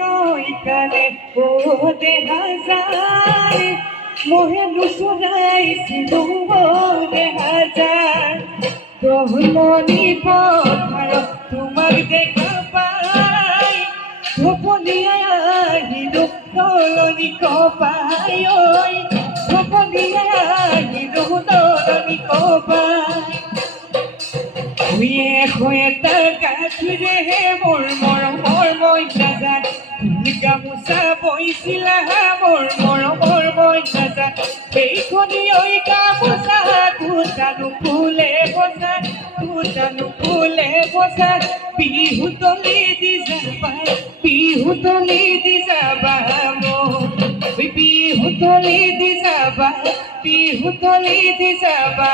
নইকানে ও দেখা যায় মোহে নুসুরাইছিল দেখা যায় দহলনি পথার তোমাক দেখা পাই ধপলিয়াই আহিলো দলনি কপাই ঐ ধপলিয়াই আহিলো দলনি কপাই শুয়ে শুয়ে তাকাতুরে মোৰ মৰমৰ মইনাজান গামোচা বৈছিলা মোৰ মৰমৰ মইনাজান সেইখনি ঐ গামোচা তুজানো ফুলে বচা তুজানো ফুলে বচা বিহুতলি দি যাবা বিহুতলি দি যাবা বিহুতলি দি যাবা বিহুতলি দি যাবা